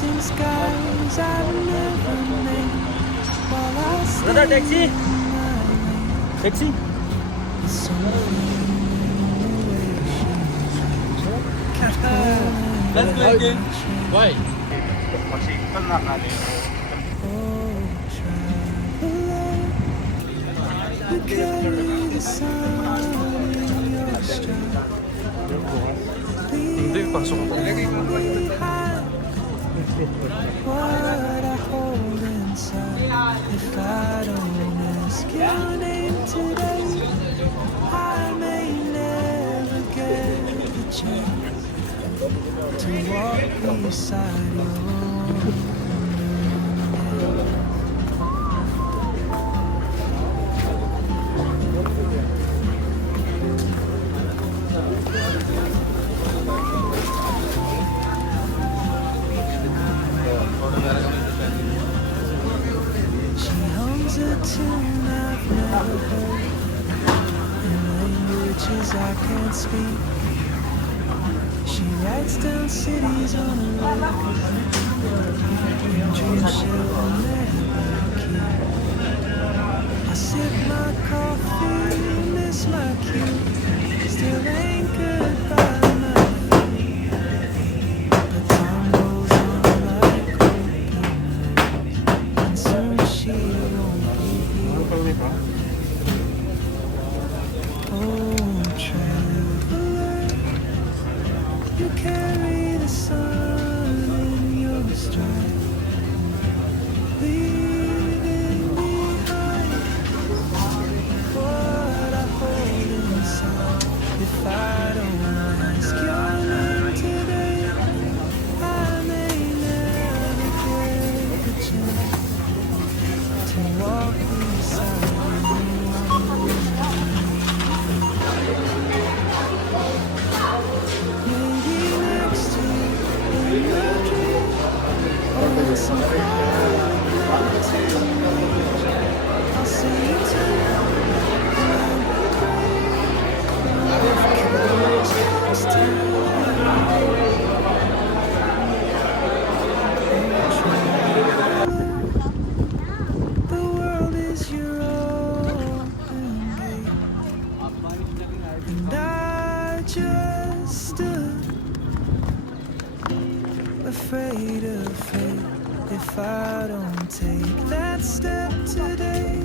chasing skies I've never made while I stay Brother, taxi! in my lane. Taxi! It's something in the way she's calling Let's go again. Why? Oh, traveler, you carry the sun in your stride. Hindi, pasok ako. What I hold inside, if I don't ask your name today, I may never get the chance to walk beside you. She hums a tune I've never heard in languages I can't speak. She writes down cities on a road in dreams she'll never keep. I sip my coffee, miss my cue, still anchored by my feet. But time goes on like open, and soon she won't be here. Oh, traveler, you carry the sun in your stride, leaving behind what I hold inside. If I don't ask your name today, I may never get the chance to walk beside you. Maybe next year in your dream, or some quiet mountain range, I'll see you turn and pray. If courage comes to the world is your open gate, and I just stood afraid of fate. If I don't take that step today,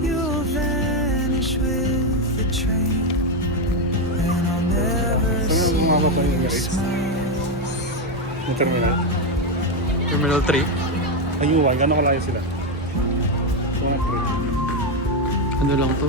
you'll vanish with the train, and I'll never see you smile. Yung terminal. Terminal 3. Ayun, gano'n kalayo sila? So, Ano lang to?